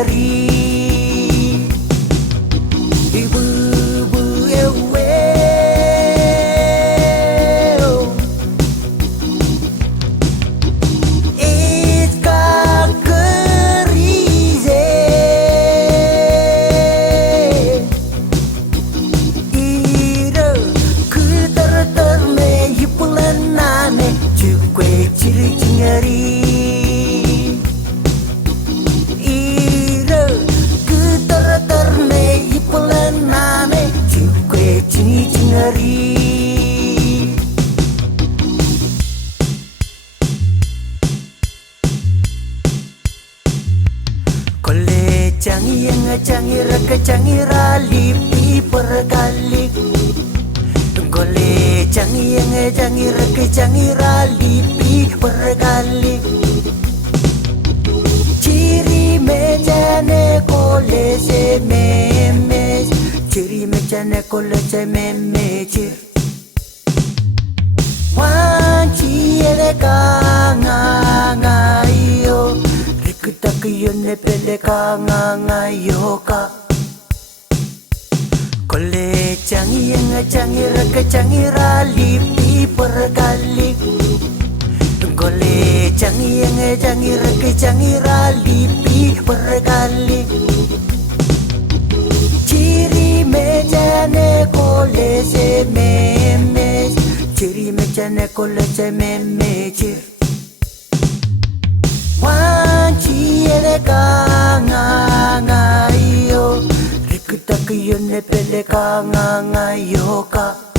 chingari ibu bu ewe itka kerize ira kutar me yipulanane chukwe chiri chingari Kole cangi yang cangi raka cangi rali pi pergalik Kole cangi yang cangi raka cangi rali pi pergalik Ciri mejane kole se memes Ciri mejane kole se memecir Wanci ele kangangayo Rikutak yun pele kangangayo ka Kole cangi yang cangi raka cangi rali pi pergalik Kole cangi yang cangi raka cangi rali pi pergalik Ciri mejane kole se memes Ciri mejane kole se memecir Wanci ele kangangayo Rikutak yun pele kangangayo ka